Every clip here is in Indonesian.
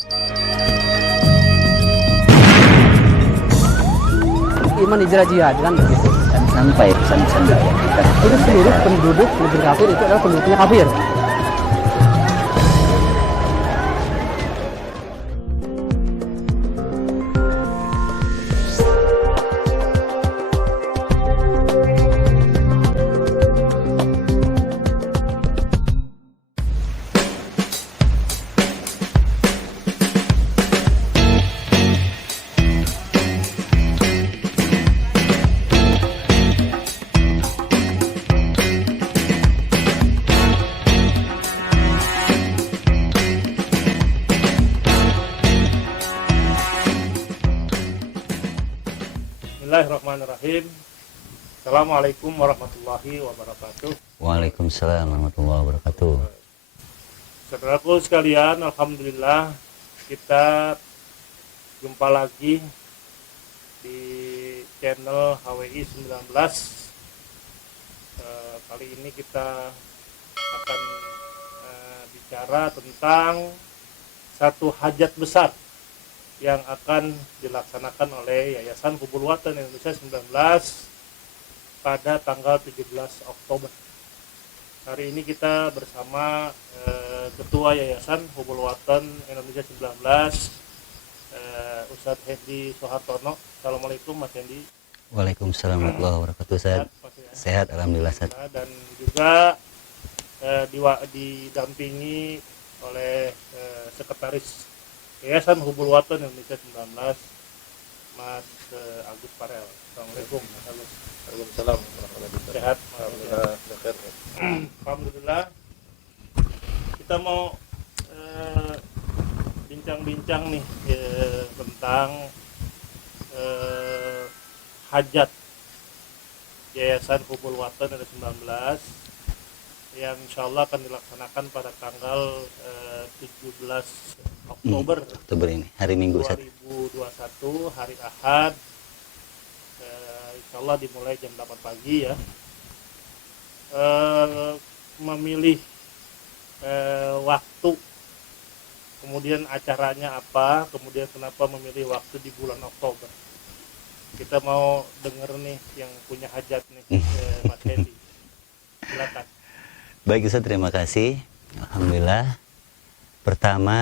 Iman hijrah jihad kan begitu. Dan sampai pesan-pesan dakwah kita. Itu seluruh penduduk negeri kafir itu adalah penduduknya kafir. Bismillahirrahmanirrahim. Assalamualaikum warahmatullahi wabarakatuh. Waalaikumsalam warahmatullahi wabarakatuh. Saudaraku sekalian, alhamdulillah kita jumpa lagi di channel HWI 19. Kali ini kita akan bicara tentang satu hajat besar yang akan dilaksanakan oleh Yayasan Hubul Watan Indonesia 19 pada tanggal 17 Oktober. Hari ini kita bersama Ketua Yayasan Hubul Watan Indonesia 19, Ustadz Hendy Soehartono. Assalamualaikum Mas Hendy. Waalaikumsalam warahmatullahi wabarakatuh. Sehat, alhamdulillah. Dan juga didampingi oleh Sekretaris Yayasan Hubul Watan Indonesia 19, Mas Agus Farel. Assalamualaikum Mas Agus. Waalaikumsalam warahmatullahi wabarakatuh. Sehat? Alhamdulillah. Alhamdulillah. Kita mau bincang-bincang nih tentang hajat Yayasan Hubul Watan Indonesia 19 yang insya Allah akan dilaksanakan pada tanggal 17 Oktober ini, hari Minggu 2021, hari Ahad. Insya Allah dimulai jam 8 pagi ya. Memilih waktu, kemudian acaranya apa, kemudian kenapa memilih waktu di bulan Oktober. Kita mau denger nih yang punya hajat nih, Mas Hendy. Silakan. Baik Ustaz, terima kasih. Alhamdulillah. Pertama,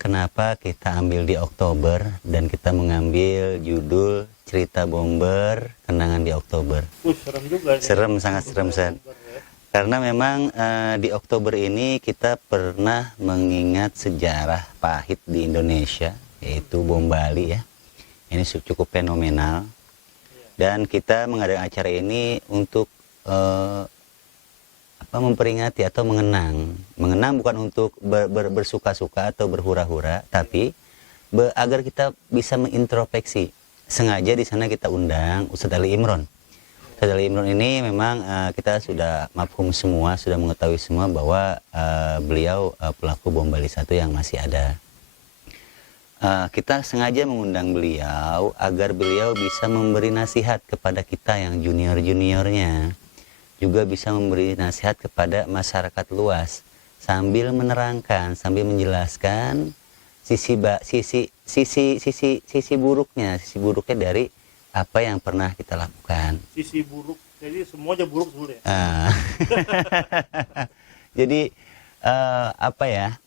kenapa kita ambil di Oktober dan kita mengambil judul Cerita Bomber Kenangan di Oktober. Serem juga ya. Serem, sangat serem Ustaz. Karena memang di Oktober ini kita pernah mengingat sejarah pahit di Indonesia, yaitu Bom Bali ya. Ini cukup fenomenal. Dan kita mengadakan acara ini untuk memperingati atau mengenang bukan untuk bersuka-suka atau berhura-hura, tapi agar kita bisa mengintrospeksi. Sengaja di sana kita undang Ustadz Ali Imron. Ustadz Ali Imron ini memang kita sudah mafhum semua, sudah mengetahui semua bahwa beliau pelaku bom Bali 1 yang masih ada. Kita sengaja mengundang beliau agar beliau bisa memberi nasihat kepada kita yang junior-juniornya, juga bisa memberi nasihat kepada masyarakat luas sambil menerangkan, sambil menjelaskan sisi buruknya dari apa yang pernah kita lakukan. Sisi buruk, jadi semuanya buruk sebenarnya. Jadi agar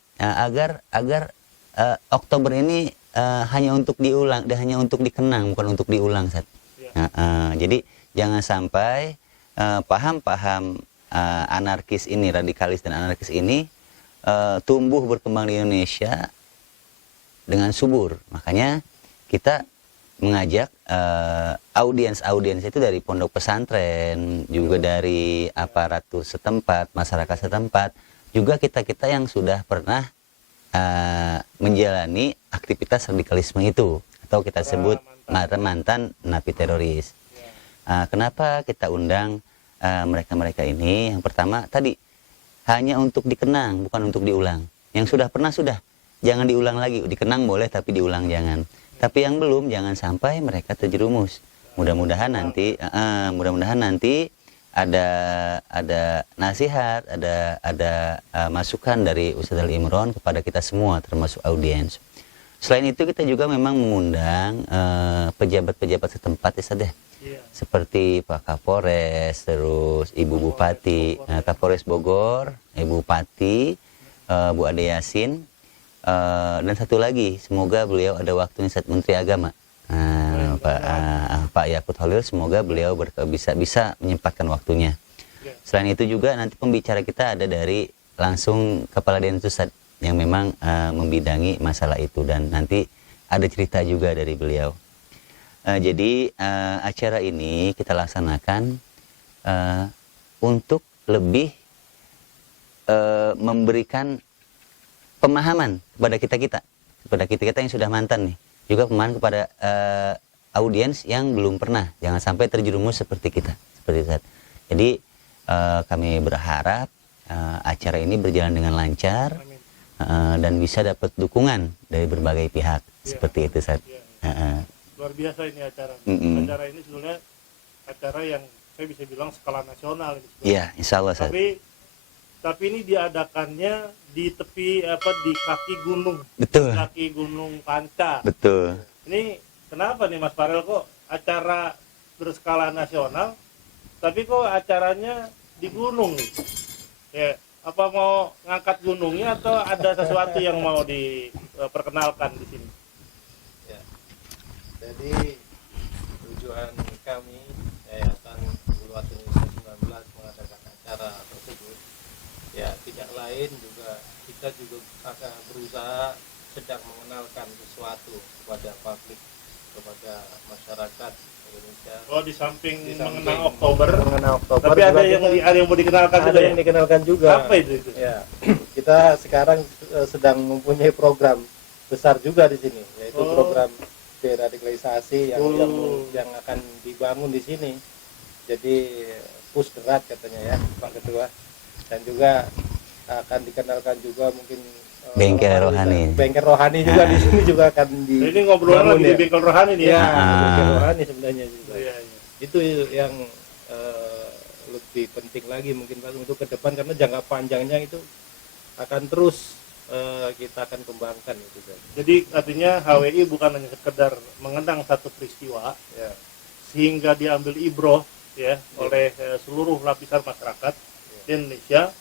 Oktober ini hanya untuk diulang, dan hanya untuk dikenang, bukan untuk diulang, Sat. Ya. Jadi jangan sampai paham-paham anarkis ini, radikalis dan anarkis ini tumbuh berkembang di Indonesia dengan subur. Makanya kita mengajak audiens itu dari pondok pesantren, juga dari aparatus setempat, masyarakat setempat, juga kita-kita yang sudah pernah menjalani aktivitas radikalisme itu, atau kita sebut mantan napi teroris. Kenapa kita undang mereka-mereka ini? Yang pertama tadi, hanya untuk dikenang, bukan untuk diulang. Yang sudah pernah sudah, jangan diulang lagi. Dikenang boleh, tapi diulang jangan. Tapi yang belum, jangan sampai mereka terjerumus. Mudah-mudahan nanti ada nasihat, ada masukan dari Ustadz Ali Imron kepada kita semua, termasuk audiens. Selain itu kita juga memang mengundang pejabat-pejabat setempat ya Ustaz ya. Iya. Seperti Pak Kapolres, terus Ibu Bupati, Kapolres Bogor, Ibu Bupati, Bu Ade Yasin, dan satu lagi, semoga beliau ada waktunya saat Menteri Agama, Pak Yakut Holil, semoga beliau bisa menyempatkan waktunya. Selain itu juga nanti pembicara kita ada dari langsung Kepala Dinas Ustaz yang memang membidangi masalah itu, dan nanti ada cerita juga dari beliau. Jadi acara ini kita laksanakan untuk lebih memberikan pemahaman kepada kita yang sudah mantan nih, juga pemahaman kepada audiens yang belum pernah, jangan sampai terjerumus seperti kita, seperti itu. Jadi kami berharap acara ini berjalan dengan lancar dan bisa dapat dukungan dari berbagai pihak, seperti itu Ustaz. Luar biasa ini acara. Acara ini sebenarnya acara yang saya bisa bilang skala nasional ini. Iya, insya Allah. Tapi ini diadakannya di tepi di kaki gunung. Betul. Kaki Gunung Panca. Betul. Ini kenapa nih Mas Farel kok acara berskala nasional, tapi kok acaranya di gunung nih? Ya, apa mau ngangkat gunungnya atau ada sesuatu yang mau diperkenalkan di sini? Jadi tujuan kami Yayasan Uluwatu Indonesia 19 mengadakan acara tersebut ya tidak lain juga kita juga akan berusaha sedang mengenalkan sesuatu kepada publik, kepada masyarakat Indonesia. Oh, di samping mengenang Oktober, tapi juga ada yang mau dikenalkan juga. Ada yang dikenalkan juga. Apa itu? Ya, kita sekarang sedang mempunyai program besar juga di sini, yaitu program deradikalisasi yang akan dibangun di sini. Jadi pusderat katanya ya Pak Ketua, dan juga akan dikenalkan juga mungkin bengkel rohani. Bengkel rohani juga di sini juga akan di. Ini ngobrol lagi di bengkel rohani nih ya. Bengkel rohani sebenarnya juga. Iya. Itu yang lebih penting lagi mungkin Pak untuk ke depan, karena jangka panjangnya itu akan terus kita akan kembangkan itu. Jadi artinya HWI bukan hanya sekedar mengenang satu peristiwa Ya. sehingga diambil ibroh ya oleh seluruh lapisan masyarakat di Indonesia,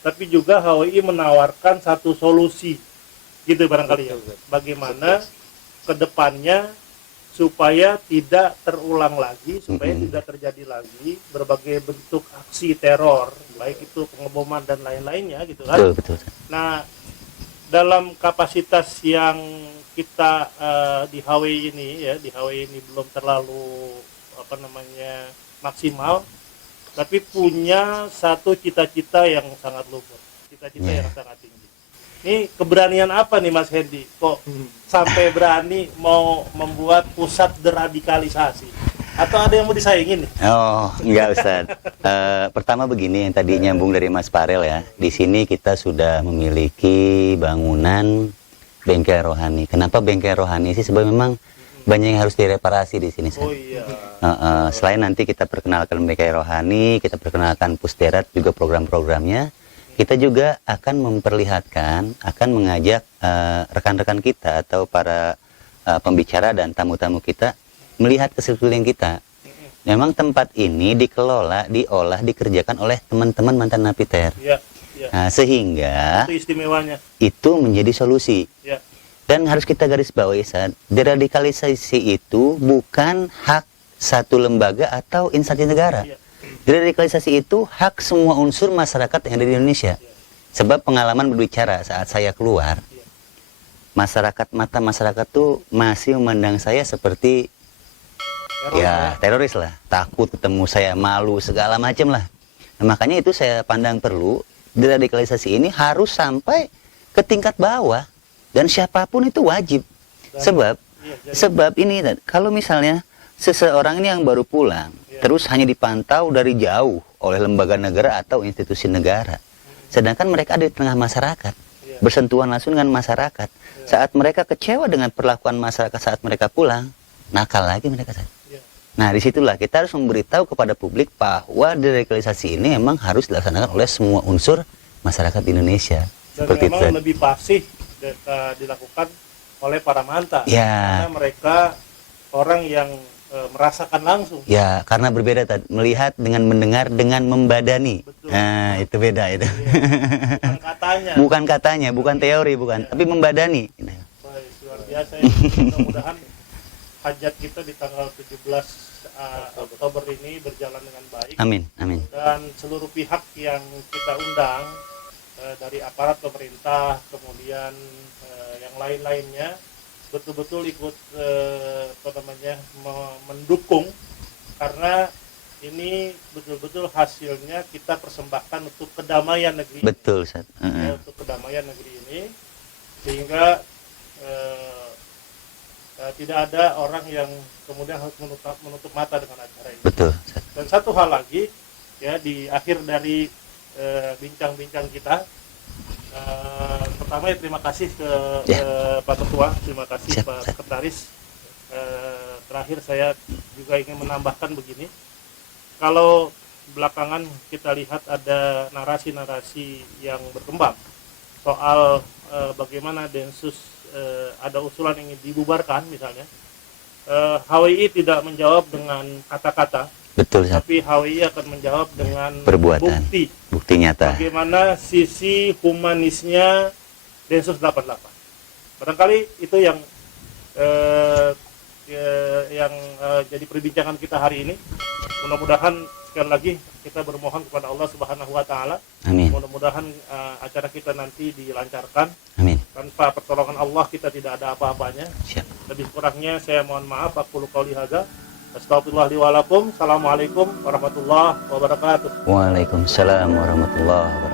tapi juga HWI menawarkan satu solusi gitu barangkali ya. Bagaimana ke depannya supaya tidak terulang lagi, supaya tidak terjadi lagi berbagai bentuk aksi teror, baik itu pengeboman dan lain-lainnya gitu kan. Betul. Nah, dalam kapasitas yang kita di HWI ini ya, di HWI ini belum terlalu maksimal, tapi punya satu cita-cita yang sangat luhur, cita-cita yang sangat tinggi. Ini keberanian apa nih Mas Hendy kok sampai berani mau membuat pusat deradikalisasi? Atau ada yang mau disaingin nih? Oh, enggak Ustaz. Pertama begini, yang tadi nyambung dari Mas Farel ya. Di sini kita sudah memiliki bangunan bengkel rohani. Kenapa bengkel rohani sih? Sebab memang banyak yang harus direparasi di sini. Oh iya. Selain nanti kita perkenalkan bengkel rohani, kita perkenalkan Pusderat juga program-programnya. Kita juga akan memperlihatkan, akan mengajak rekan-rekan kita atau para pembicara dan tamu-tamu kita melihat ke sekeliling kita. Memang tempat ini dikelola, diolah, dikerjakan oleh teman-teman mantan napiter. Iya. Nah, sehingga Itu istimewanya. itu menjadi solusi. Ya. Dan harus kita garis bawahi, deradikalisasi itu bukan hak satu lembaga atau instansi negara. Ya. Deradikalisasi itu hak semua unsur masyarakat yang ada di Indonesia. Sebab pengalaman berbicara saat saya keluar, mata masyarakat tuh masih memandang saya seperti teroris lah, takut ketemu saya, malu segala macam lah. Nah, makanya itu saya pandang perlu deradikalisasi ini harus sampai ke tingkat bawah, dan siapapun itu wajib. Sebab ini kalau misalnya seseorang ini yang baru pulang terus hanya dipantau dari jauh oleh lembaga negara atau institusi negara, sedangkan mereka ada di tengah masyarakat, bersentuhan langsung dengan masyarakat. Saat mereka kecewa dengan perlakuan masyarakat saat mereka pulang, nakal lagi mereka. Nah, disitulah kita harus memberitahu kepada publik bahwa deradikalisasi ini memang harus dilaksanakan oleh semua unsur masyarakat di Indonesia. Dan seperti memang itu. lebih pasif dilakukan oleh para mantan. Ya. Karena mereka orang yang merasakan langsung. Ya, karena berbeda tadi, melihat dengan mendengar dengan membadani. Betul. Nah, itu beda itu. Iya. Bukan katanya. Bukan katanya, bukan teori, bukan, tapi membadani. Baik, luar biasa ya. Mudah-mudahan hajat kita di tanggal 17 Oktober ini berjalan dengan baik. Amin, amin. Dan seluruh pihak yang kita undang dari aparat pemerintah, kemudian yang lain-lainnya betul-betul ikut mendukung, karena ini betul-betul hasilnya kita persembahkan untuk kedamaian negeri. Betul, Ustaz. Ya, untuk kedamaian negeri ini, sehingga tidak ada orang yang kemudian harus menutup mata dengan acara ini. Betul, Ustaz. Dan satu hal lagi, ya, di akhir dari bincang-bincang kita, pertama ya terima kasih ke Pak Ketua, terima kasih Siap, Pak siap. Sekretaris. Terakhir saya juga ingin menambahkan begini, kalau belakangan kita lihat ada narasi-narasi yang berkembang soal bagaimana Densus ada usulan ingin dibubarkan misalnya, HWI tidak menjawab dengan kata-kata, Betul, Ustaz. tapi HWI akan menjawab dengan Perbuatan. Bukti nyata. bagaimana sisi humanisnya Densus 88. Barangkali itu yang jadi perbincangan kita hari ini. Mudah-mudahan sekali lagi kita bermohon kepada Allah Subhanahu wa taala. Amin. Mudah-mudahan acara kita nanti dilancarkan. Amin. Tanpa pertolongan Allah kita tidak ada apa-apanya. Siap. Lebih kurangnya saya mohon maaf. Aku qouli hadza. Astagfirullah li wa lakum. Assalamualaikum warahmatullahi wabarakatuh. Waalaikumsalam warahmatullahi wabarakatuh.